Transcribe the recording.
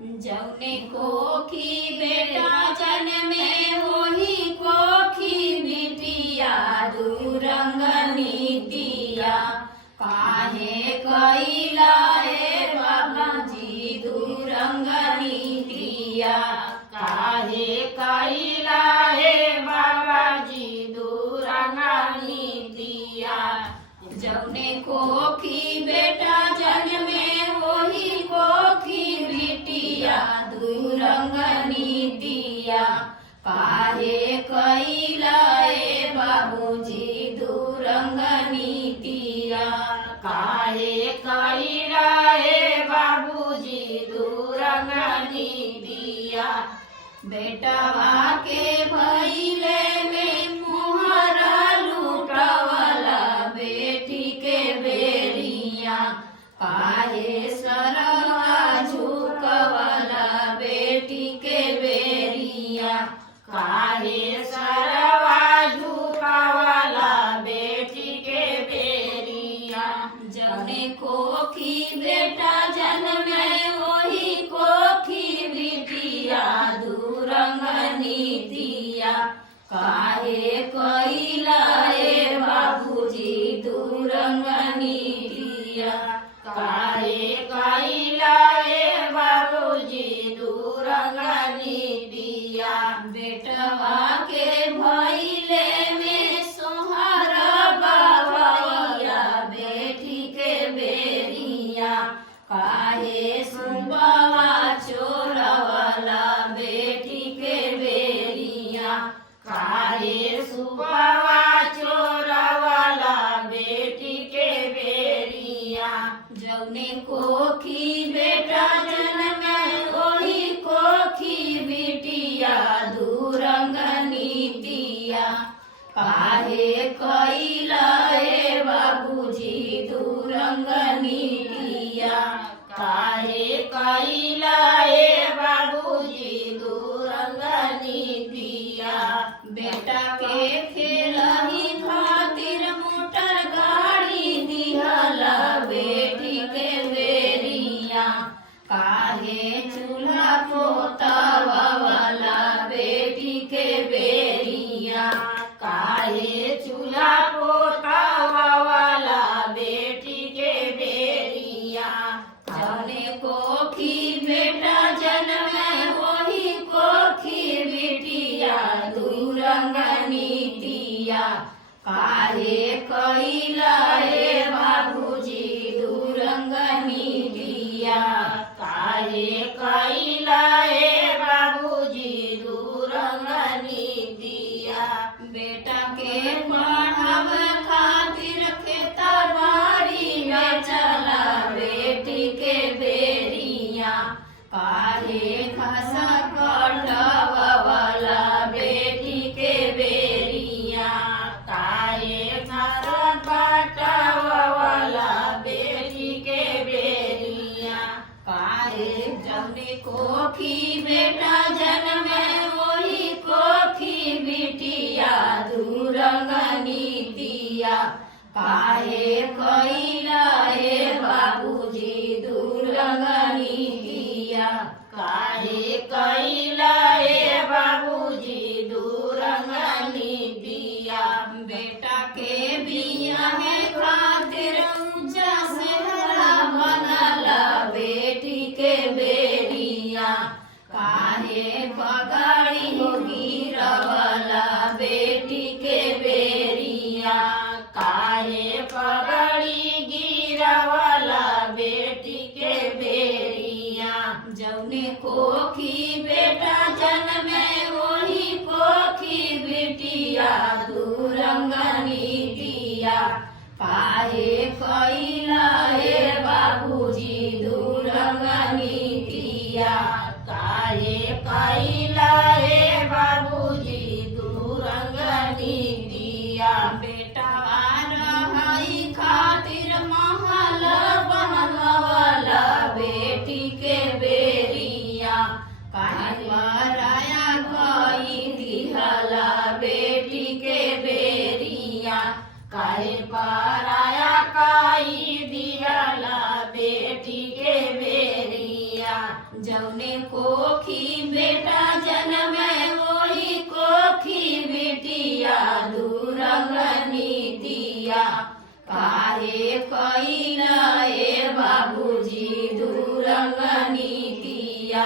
जौने कोखी बेटा जन्मे होही कोखी बिटिया दुरंग नीतिया। काहे कैला ए बाबाजी दुरंग नीतिया। काहे कैला हे बाबाजी दुरंग नीतिया। जौने कोखी बेटा जन्मे होही कोखी बिटिया दुरंग नीतिया। काहे कैला ए बाबूजी दुरंग नीतिया। काहे कैला ए बाबूजी दुरंग नीतिया। बेटवा के भइले में मुहरा लुटवला बेटी के बेरिया। काहे सरवा झुकवला बेटी के बेरिया। काहे सरवा झुकवला बेटी के बेरिया। जौने कोखी बेटा जन्मे वही कोखी बिटिया दुरंग नीतिया। काहे कैला ए बाबूजी दुरंग नीतिया। काहे कैला ए बाबूजी दुरंग नीतिया। बेटवा के भइले में सोहर गवैया बेटी के बेरिया। काहे सुबवा चोरवला बेटी के बेरिया। काहे सुबवा चोरवला बेटी के बेरिया। जौने कोखी बेटा जन्मे वही कोखी बिटिया दुरंग नीतिया। काहे कैला ए बाबूजी दुरंग नीतिया। काहे कैला ए बाबूजी दुरंग नीतिया। बेटा के खेलही खातिर मोटर गाड़ी दिहला बेटी के बेरिया। काहे चूल्हा पोतवाला बेटी के बेरिया। काहे चूल्हा पोतवाला बेटी के बेरिया। जौने कोखी बेटा जन्मे वही कोखी बिटिया दुरंग नीतिया। काहे कैला ए बाबूजी दुरंग नीतिया। काहे कैला ए बाबूजी दुरंग नीतिया। बेटा के पढ़ावे खातिर खेता बाड़ी में चला बेटी के बेरिया। काहे घास कटवला बेटी के बेरिया। काहे घास कटवला बेटी के बेरिया। काहे जौने कोखी बेटा जन्मे वही कोखी बिटिया दुरंग नीतिया। काहे कैला ए बाबूजी दुरंग नीतिया। काहे कैला ए बाबूजी दुरंग नीतिया। बेटा के बियाहे खातिर ऊंचा सेहरा बनला बेटी के बेरिया। काहे पगड़ी हो गिरवला बेटी के बेरिया। काहे पगड़ी गिरवला बेटी के बेरिया। जौने कोखी बेटा जन्मे वही कोखी बिटिया दुरंग नीतिया। काहे कैला ए बाबूजी दुरंग नीतिया। काहे कैला ए बाबूजी दुरंग नीतिया। बेटा रहई खातिर महल बनवला बेटी के बेरिया। काहे पराया गई दिहला बेटी के बेरिया। काहे पराया गई दिहला बेटी के बेरिया। जौने कोखी बेटा जन्मे वही कोखी बिटिया दुरंग नीतिया काहे कैला ए बाबूजी दुरंग नीतिया